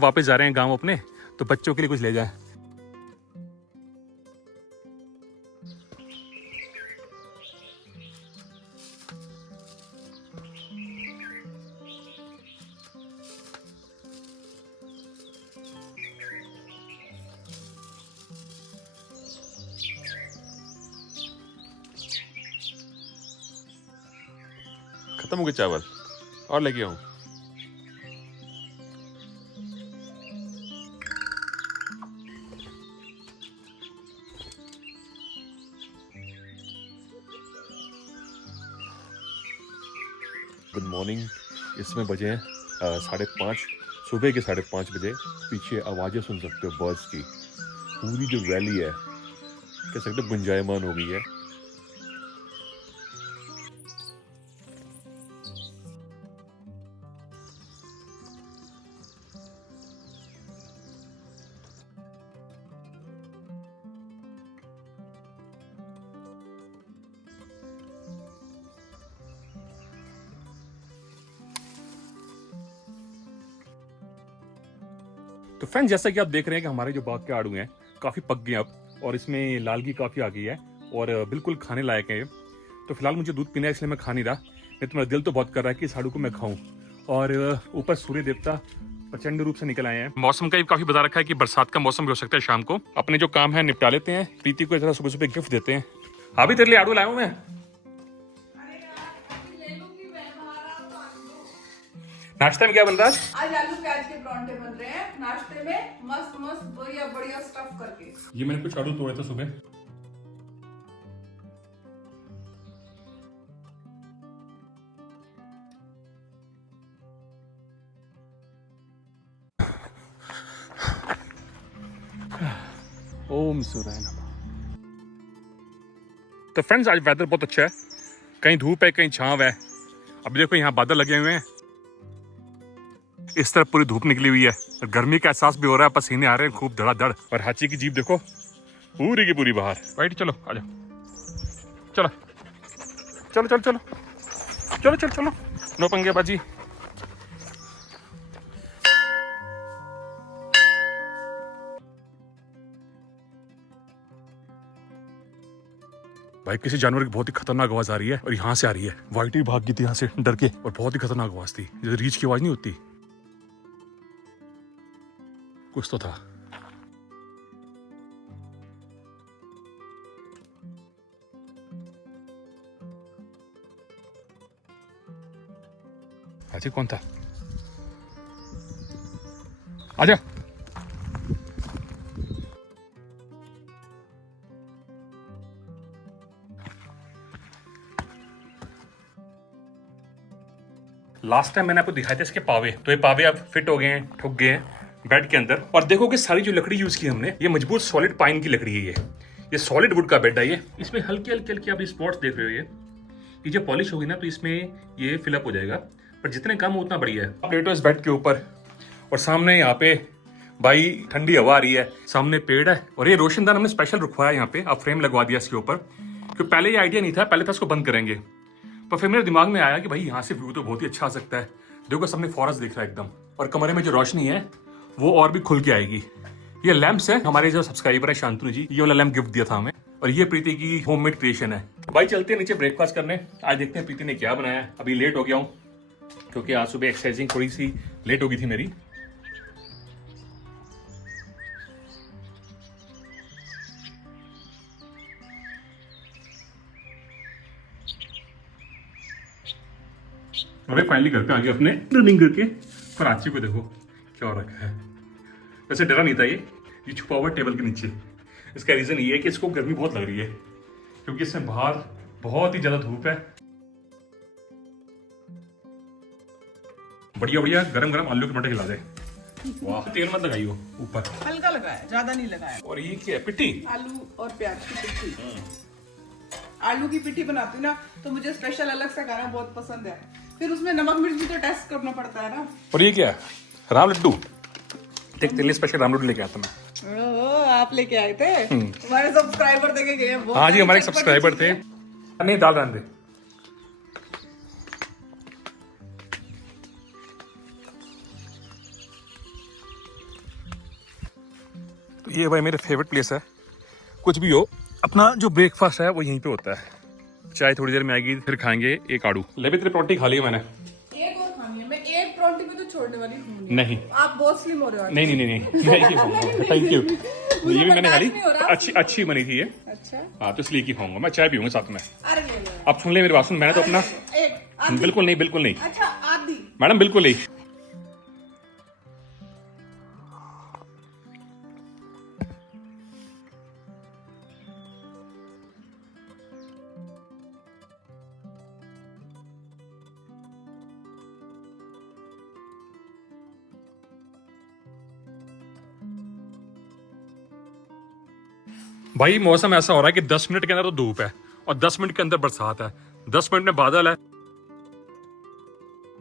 वापस जा रहे हैं गांव अपने, तो बच्चों के लिए कुछ ले जाए। खत्म हो गए चावल, और लेके आऊं? Good morning. इसमें बजे हैं 5:30, सुबह के 5:30 बजे। पीछे आवाज़ें सुन सकते हो बर्ड्स की। पूरी जो वैली है कह सकते हो गुंजायमान हो गई है। तो फ्रेंड्स, जैसा कि आप देख रहे हैं कि हमारे जो बाग के आड़ू हैं काफ़ी पक गए अब, और इसमें लालगी काफ़ी आ गई है और बिल्कुल खाने लायक है ये। तो फिलहाल मुझे दूध पीना है, इसलिए मैं खा नहीं रहा। नहीं तो मेरा दिल तो बहुत कर रहा है कि इस आड़ू को मैं खाऊं। और ऊपर सूर्य देवता प्रचंड रूप से निकल आए हैं। मौसम का भी काफ़ी बता रखा है कि बरसात का मौसम भी हो सकता है शाम को। अपने जो काम है निपटा लेते हैं। प्रीति को जरा सुबह सुबह गिफ्ट देते हैं। अभी तेरे लिए आड़ू लाया हूँ मैं। नाश्ते में क्या बन रहा है आज? आलू प्याज के परांठे बन रहे हैं नाश्ते में, मस्त मस्त बढ़िया बढ़िया स्टफ करके। ये मैंने कुछ आड़ू तोड़े थे सुबह। ओम सूर्य नमः। तो फ्रेंड्स, आज वेदर बहुत अच्छा है। कहीं धूप है, कहीं छांव है। अब देखो यहाँ बादल लगे हुए हैं, इस तरफ पूरी धूप निकली हुई है और गर्मी का एहसास भी हो रहा है। पसीने आ रहे हैं खूब धड़ाधड़। और हाथी की जीभ देखो पूरी की पूरी बाहर। राइट, चलो आ जाओ, चलो चलो चलो चलो चलो चलो चलो, नो पंगेबाजी। भाई, किसी जानवर की बहुत ही खतरनाक आवाज आ रही है और यहाँ से आ रही है। वाइटी भाग गई थी यहाँ से डर के, और बहुत ही खतरनाक आवाज थी, जैसे रीछ की आवाज नहीं होती, कुछ तो था। हाथी कौन था? आजा। लास्ट टाइम मैंने आपको दिखाए थे इसके पावे, तो ये पावे अब फिट हो गए हैं, ठुक गए हैं बेड के अंदर। और देखो कि सारी जो लकड़ी यूज की हमने, ये मजबूत सॉलिड पाइन की लकड़ी है। ये सॉलिड वुड का बेड है। ये इसमें हल्के हल्के हल्के आप स्पॉट्स देख रहे हो। ये जब पॉलिश होगी ना तो इसमें ये फिलअप हो जाएगा, पर जितने कम हो उतना बढ़िया है। आप लेटो इस बेड के ऊपर, और सामने यहाँ पे भाई ठंडी हवा आ रही है, सामने पेड़ है, और ये रोशनदान हमने स्पेशल रखवाया यहाँ पे। आप फ्रेम लगवा दिया इसके ऊपर, क्योंकि पहले ये आइडिया नहीं था, पहले था इसको बंद करेंगे, पर फिर मेरे दिमाग में आया कि भाई यहाँ से व्यू तो बहुत ही अच्छा आ सकता है। देखो सामने फॉरेस्ट दिख रहा है एकदम, और कमरे में जो रोशनी है वो और भी खुल के आएगी। ये लैंप्स है, हमारे जो सब्सक्राइबर है शांतनु जी, ये वाला लैंप गिफ्ट दिया था हमें, और ये प्रीति की होममेड क्रिएशन है। भाई चलते हैं नीचे ब्रेकफास्ट करने। आज देखते हैं प्रीति ने क्या बनाया है। अभी लेट हो गया हूँ क्योंकि आज सुबह एक्सरसाइजिंग थोड़ी सी लेट हो गई थी मेरी। अरे फाइनली घर पे आ गया अपने रनिंग करके। पर आची को देखो क्या हो रखा है। वैसे डरा नहीं था, ये छुपा हुआ टेबल के नीचे। इसका रीजन ये है कि इसको गर्मी बहुत लग रही है, क्योंकि इसमें बाहर बहुत ही ज्यादा धूप है। बढ़िया बढ़िया गरम गरम आलू के पराठे खिला दे। वाह, तेल मत लगाइयो, ऊपर हल्का लगाया, ज्यादा नहीं लगाया। और ये क्या है? पिट्ठी, आलू और प्याज की पिट्ठी। आलू की पिट्ठी बनाती हूँ ना तो मुझे स्पेशल अलग से खाना बहुत पसंद है। फिर उसमें नमक मिर्च भी तो टेस्ट करना पड़ता है ना। और ये क्या है? राम लड्डू। देख, तेरे लिए स्पेशल राम लड्डू लेके आता मैं। ओह, आप लेके आए थे? हमारे सब्सक्राइबर देके गए हैं। हाँ जी, हमारे सब्सक्राइबर थे। नहीं, दाल डाल दे। ये भाई मेरे फेवरेट प्लेस है। कुछ भी हो, अपना जो ब्रेकफास्ट है वो यहीं पे होता है। चाय थोड़ी देर में आएगी, फिर खाएंगे एक आड़ू। ले भी तेरी परोठी खा ली मैंने। एक और खानी है, मैं एक परोठी पे तो छोड़ने वाली हूँ नहीं, आप बहुत स्लिम हो रहे हो। नहीं नहीं नहीं मैं ये खाऊंगा। Thank you. ये भी मैंने खा ली, अच्छी बनी थी ये। अच्छा हाँ तो इसलिए की खाऊंगा मैं, चाय पीऊंगा साथ में। अरे ले लो। अब सुन ले मेरी बात, सुन, मैंने तो अपना एक बिल्कुल नहीं, बिल्कुल नहीं अच्छा आधी। मैडम, बिल्कुल नहीं। भाई मौसम ऐसा हो रहा है कि 10 मिनट के अंदर तो धूप है और 10 मिनट के अंदर बरसात है, 10 मिनट में बादल है।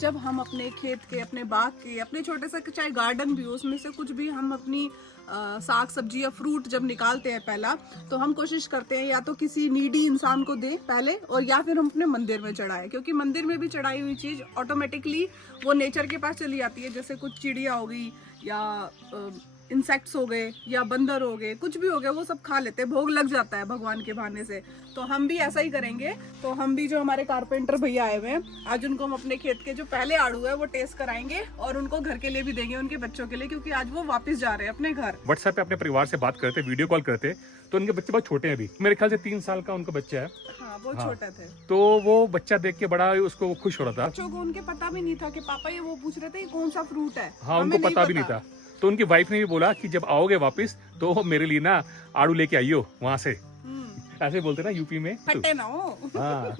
जब हम अपने खेत के, अपने बाग के, अपने छोटे से चाहे गार्डन भी हो, उसमें से कुछ भी हम अपनी साग सब्जी या फ्रूट जब निकालते हैं पहला, तो हम कोशिश करते हैं या तो किसी नीडी इंसान को दें पहले, और या फिर हम अपने मंदिर में चढ़ाएं, क्योंकि मंदिर में भी चढ़ाई हुई चीज़ ऑटोमेटिकली वो नेचर के पास चली जाती है। जैसे कुछ चिड़िया हो गई या इंसेक्ट्स हो गए या बंदर हो गए, कुछ भी हो गया, वो सब खा लेते हैं, भोग लग जाता है भगवान के बहाने से। तो हम भी ऐसा ही करेंगे। तो हम भी जो हमारे कारपेंटर भैया आए हुए हैं, आज उनको हम अपने खेत के जो पहले आड़ू है वो टेस्ट कराएंगे और उनको घर के लिए भी देंगे, उनके बच्चों के लिए, क्योंकि आज वो वापस जा रहे हैं अपने घर। व्हाट्सएप पे अपने परिवार से बात करते, वीडियो कॉल करते, तो उनके बच्चे बहुत छोटे हैं अभी, मेरे ख्याल से 3 साल का उनका बच्चा है। हाँ वो छोटे थे। तो वो बच्चा देख के बड़ा उसको खुश हो रहा था। बच्चों को उनके पता भी नहीं था कि पापा ये वो पूछ रहे थे कौन सा फ्रूट है। हाँ उनको पता भी नहीं था। तो उनकी वाइफ ने भी बोला कि जब आओगे वापस तो मेरे लिए ना आड़ू लेके आइयो वहां से। ऐसे बोलते ना यूपी में, फटे ना हो। हाँ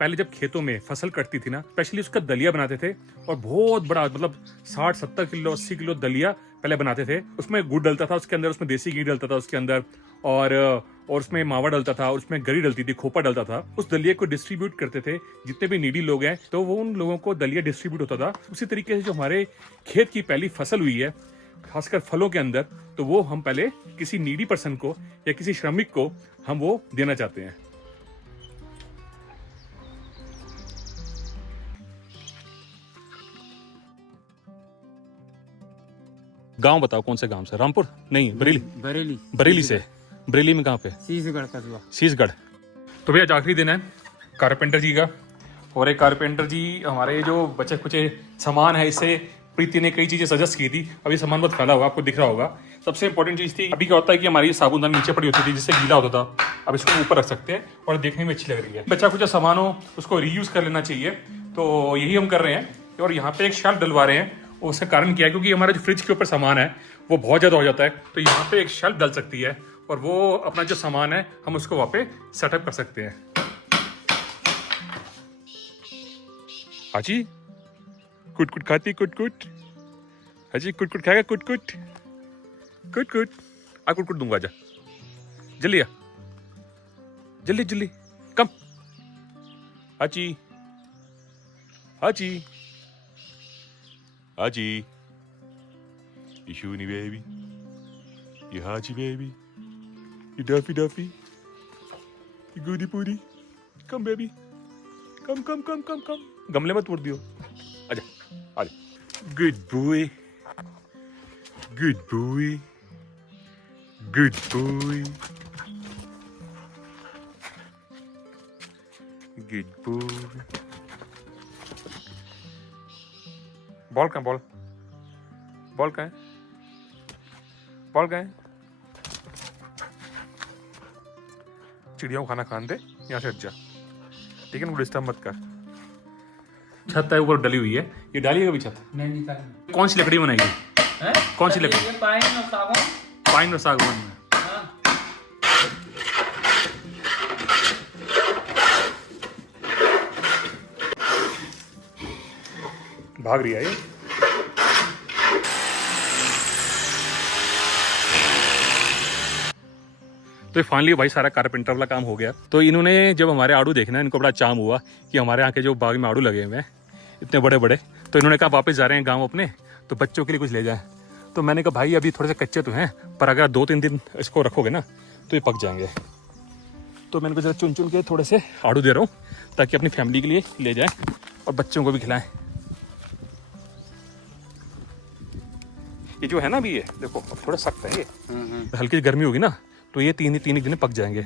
पहले जब खेतों में फसल कटती थी ना, स्पेशली उसका दलिया बनाते थे, और बहुत बड़ा, मतलब 60-70 किलो 80 किलो दलिया पहले बनाते थे। उसमें गुड़ डलता था उसके अंदर, उसमें देसी घी डलता था उसके अंदर, और उसमें मावा डलता था, और उसमें गरी डलती थी, खोपा डलता था। उस दलिया को डिस्ट्रीब्यूट करते थे जितने भी नीडी लोग हैं, तो वो उन लोगों को दलिया डिस्ट्रीब्यूट होता था। उसी तरीके से जो हमारे खेत की पहली फसल हुई है, खासकर फलों के अंदर, तो वो हम पहले किसी नीडी पर्सन को या किसी श्रमिक को हम वो देना चाहते हैं। गांव बताओ कौन से गांव से? रामपुर नहीं, बरेली। बरेली बरेली से। बरेली में कहाँ पे? सीसगढ़ कस्बा। सीसगढ़। तो भैया आखिरी दिन है कारपेंटर जी का, और एक कारपेंटर जी हमारे जो बचे कुचे सामान है, इससे प्रीति ने कई चीजें सजेस्ट की थी। अभी सामान बहुत फैला हुआ, आपको दिख रहा होगा। सबसे इंपॉर्टेंट चीज थी, अभी क्या होता है कि हमारी साबुनदानी नीचे पड़ी होती थी जिससे गीला होता था, अब इसको ऊपर रख सकते हैं और देखने में अच्छी लग रही है। बचा कुछ सामान हो उसको रीयूज कर लेना चाहिए, तो यही हम कर रहे हैं। और यहाँ पे एक शेल्फ डलवा रहे हैं, उसका कारण क्या है, क्योंकि हमारा जो फ्रिज के ऊपर सामान है वो बहुत ज़्यादा हो जाता है, तो यहाँ पे एक शेल्फ डल सकती है और वो अपना जो सामान है हम उसको वहाँ पे सेटअप कर सकते हैं। हाजी कुट कुट खाती, कुट कुट। हाजी कुट कुट खाएगा, कुट कुट कुट कुट। आ कुट कुट दूंगा, आजा जल्दी आ, जल्दी जल्दी कम। हाजी हाजी हाजी, Ishuni baby, you Haji baby, you Duffy Duffy, you Goody Pooty, come baby, come come come come come, गमले मत तोड़ दियो, आजा आजा, good boy, good boy, good boy, good boy. Ball कहाँ? बॉल बॉल कहाँ है? बॉल कहाँ है? चिड़ियों को खाना खाने दे, यहाँ से हट जा, ठीक है ना, डिस्टर्ब मत कर। छत है ऊपर डली हुई है, ये डाली कभी छत? नहीं। कौन सी लकड़ी बनाएगी? कौन सी लकड़ी? पाइन और सागवान। पाइन और सागवान में। भाग रही है ये। तो फाइनली भाई सारा कारपेंटर वाला काम हो गया। तो इन्होंने जब हमारे आड़ू देखना, इनको बड़ा चाम हुआ कि हमारे यहाँ के जो बाग में आड़ू लगे हुए हैं इतने बड़े बड़े, तो इन्होंने कहा वापस जा रहे हैं गाँव अपने, तो बच्चों के लिए कुछ ले जाएं। तो मैंने कहा भाई अभी थोड़े से कच्चे तो हैं, पर अगर 2-3 दिन इसको रखोगे ना तो ये पक जाएंगे। तो मैंने कुछ चुन चुन के थोड़े से आड़ू दे रहा हूँ ताकि अपनी फैमिली के लिए ले जाएं और बच्चों को भी खिलाएं। ये जो है ना अभी, ये देखो अब थोड़ा सख्त है ये, हल्की गर्मी होगी ना तो ये तीन ही दिन पक जाएंगे,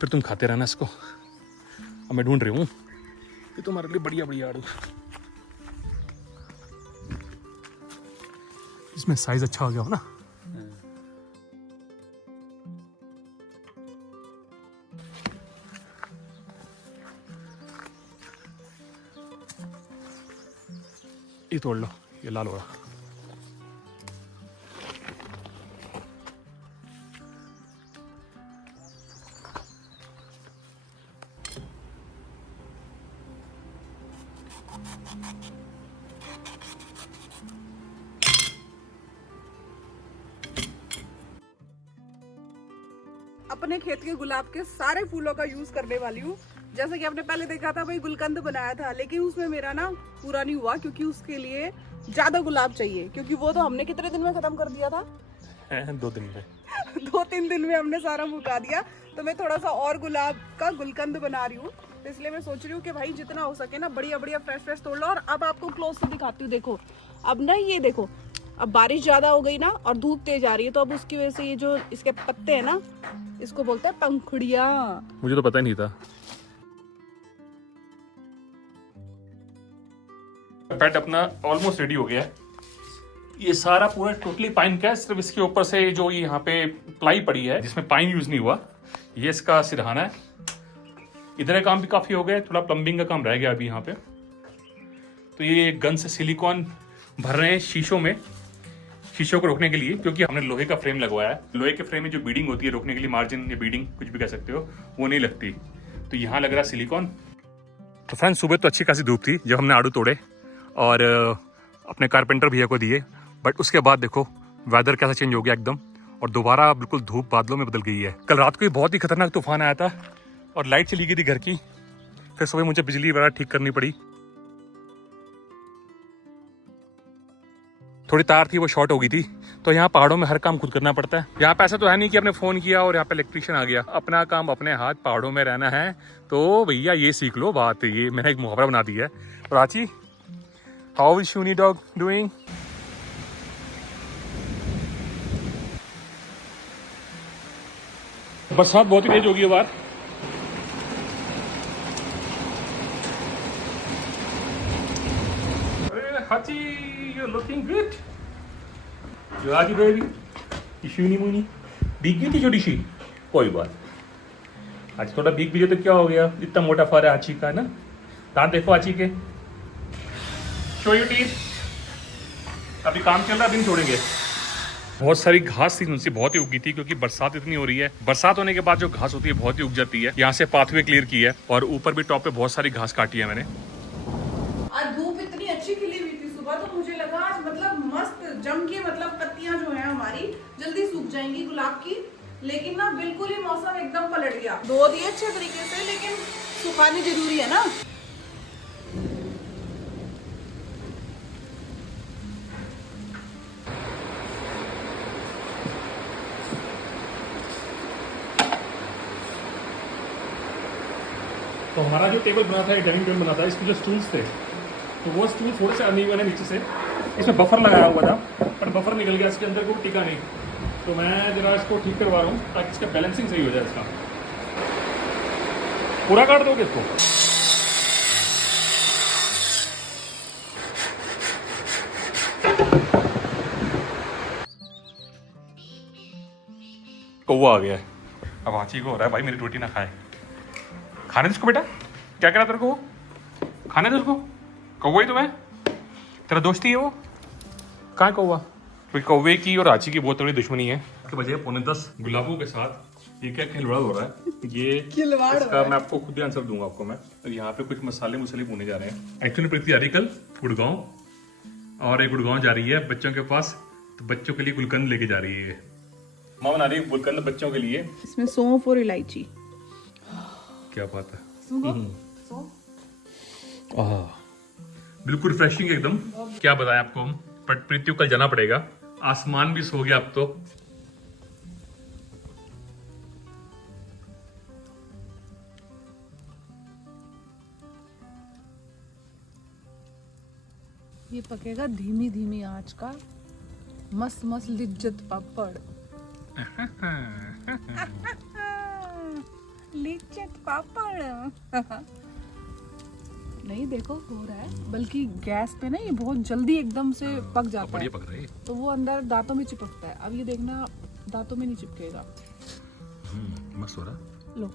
फिर तुम खाते रहना इसको। अब मैं ढूंढ रही हूँ कि तुम्हारे लिए बढ़िया बढ़िया आड़ू, इसमें साइज अच्छा हो गया हो ना। ये तोड़ लो, ये लाल हो रहा। अपने खेत के गुलाब के सारे फूलों का यूज करने वाली हूँ। जैसे कि आपने पहले देखा था भाई गुलकंद बनाया था, लेकिन उसमें मेरा ना पूरा नहीं हुआ क्योंकि उसके लिए ज्यादा गुलाब चाहिए, क्योंकि वो तो हमने कितने दिन में खत्म कर दिया था 2 दिन में 2-3 दिन में हमने सारा मुका दिया। तो मैं थोड़ा सा और गुलाब का गुलकंद बना रही हूँ, तो इसलिए मैं सोच रही हूँ कि भाई जितना हो सके ना बढ़िया बढ़िया फ्रेश फ्रेश तोड़ लो। और अब आपको क्लोज से दिखाती हूँ, देखो अब ना ये देखो, अब बारिश ज्यादा हो गई ना और धूप तेज आ रही है, तो अब उसकी वजह से ये जो इसके पत्ते हैं ना, इसको बोलते हैं पंखुड़ियाँ। मुझे तो पता ही नहीं था। पैट अपना ऑलमोस्ट रेडी हो गया है। ये सारा पूरा टोटली पाइन का है, सिर्फ इसके ऊपर से जो ये यहाँ पे प्लाई पड़ी है जिसमें पाइन यूज नहीं हुआ, ये इसका सिरहाना है। इधर का काम भी काफी हो गया, थोड़ा प्लम्बिंग का काम रह गया अभी यहाँ पे। तो ये गन से सिलिकॉन भर रहे हैं शीशों में, शीशों को रोकने के लिए, क्योंकि हमने लोहे का फ्रेम लगवाया है। लोहे के फ्रेम में जो बीडिंग होती है रोकने के लिए, मार्जिन या बीडिंग कुछ भी कह सकते हो, वो नहीं लगती। तो यहाँ लग रहा है सिलिकॉन। तो फ्रेंड्स सुबह तो अच्छी खासी धूप थी जब हमने आड़ू तोड़े और अपने कारपेंटर भैया को दिए, बट उसके बाद देखो वेदर कैसा चेंज हो गया एकदम, और दोबारा बिल्कुल धूप बादलों में बदल गई है। कल रात को ही बहुत ही खतरनाक तूफान आया था और लाइट चली गई थी घर की, फिर सुबह मुझे बिजली वगैरह ठीक करनी पड़ी। थोड़ी तार थी वो शॉर्ट हो गई थी। तो यहाँ पहाड़ों में हर काम खुद करना पड़ता है। यहाँ पे ऐसा तो है नहीं कि आपने फोन किया और यहाँ पे इलेक्ट्रिशियन आ गया, अपना काम अपने हाथ, पहाड़ों में रहना है। तो भैया ये सीख लो बात, ये मैंने एक मुहावरा बना दिया है। Prachi, how is Shooni dog doing? बरसात बहुत ही तेज होगी बार। हाची, you're looking good. You are the baby. शूनी मुनी भीग गई थी छोटी सी, कोई बात। आज थोड़ा भीग भी तो क्या हो गया, इतना मोटा फर है आची का ना। दांत देखो आची के, शो यू टीथ। अभी काम चल रहा है, अभी नहीं छोड़ेंगे। बहुत सारी घास थी उनसे बहुत ही उगी थी, क्योंकि बरसात इतनी हो रही है। बरसात होने के बाद जो घास होती है बहुत ही उग जाती है। यहाँ से पाथवे क्लियर की है और ऊपर भी टॉप पे बहुत सारी घास काटी है मैंने। आज धूप इतनी अच्छी खिली हुई थी सुबह, तो मुझे लगा आज मतलब मस्त जम के, मतलब पत्तियां जो है हमारी जल्दी सूख जाएंगी गुलाब की, लेकिन ना बिल्कुल ही मौसम एकदम पलट गया। धो दिए अच्छे तरीके से, लेकिन सुखाने जरूरी है ना। तो हमारा जो टेबल बना था, डाइनिंग टेबल बना था, इसके जो स्टूल्स थे तो वो स्टूल थोड़े से अनइवन है नीचे से। इसमें बफर लगाया हुआ था पर बफर निकल गया, इसके अंदर कोई टिका नहीं। तो मैं जरा इसको ठीक करवा रहा हूँ ताकि इसका बैलेंसिंग सही हो जाए। इसका पूरा काट दोगे इसको? कौवा आ गया है। अब आची को हो रहा है भाई मेरी रोटी ना खाए। खाने दो इसको बेटा, क्या करा तेरे को वो? खाने दो उसको, कौवा ही तो है, तेरा दोस्ती है वो। कहाँ है कौवा? क्योंकि कौवे की और आची की बहुत बड़ी दुश्मनी है। के बजे 9:45 गुलाबों के साथ ये क्या खिलवाड़ हो रहा है? ये खिलवाड़ इसका मैं आपको खुद ही आंसर दूंगा आपको मैं। और यहाँ पे कुछ मसाले भूने जा रहे हैं। एक्चुअली प्रीति आ रही कल गुड़गांव, और एक गुड़गांव जा रही है बच्चों के पास, तो बच्चों के लिए गुलकंद लेके जा रही है। माँ बना रही है गुलकंद बच्चों के लिए। इसमें सौंफ और इलायची। क्या बात है, बिल्कुल रिफ्रेशिंग एकदम। क्या बताएं आपको हम, बट प्रीति को कल जाना पड़ेगा। आसमान भी सो गया अब तो। ये पकेगा धीमी धीमी आंच का मस्त मस्त लिज्जत पापड़। लिज्जत पापड़। नहीं देखो हो रहा है, बल्कि गैस पे ना ये बहुत जल्दी एकदम से पक जाता है, बढ़िया पक रहा है। तो वो अंदर दांतों में चिपकता है। अब ये देखना दांतों में नहीं चिपकेगा। मस्त हो रहा। लो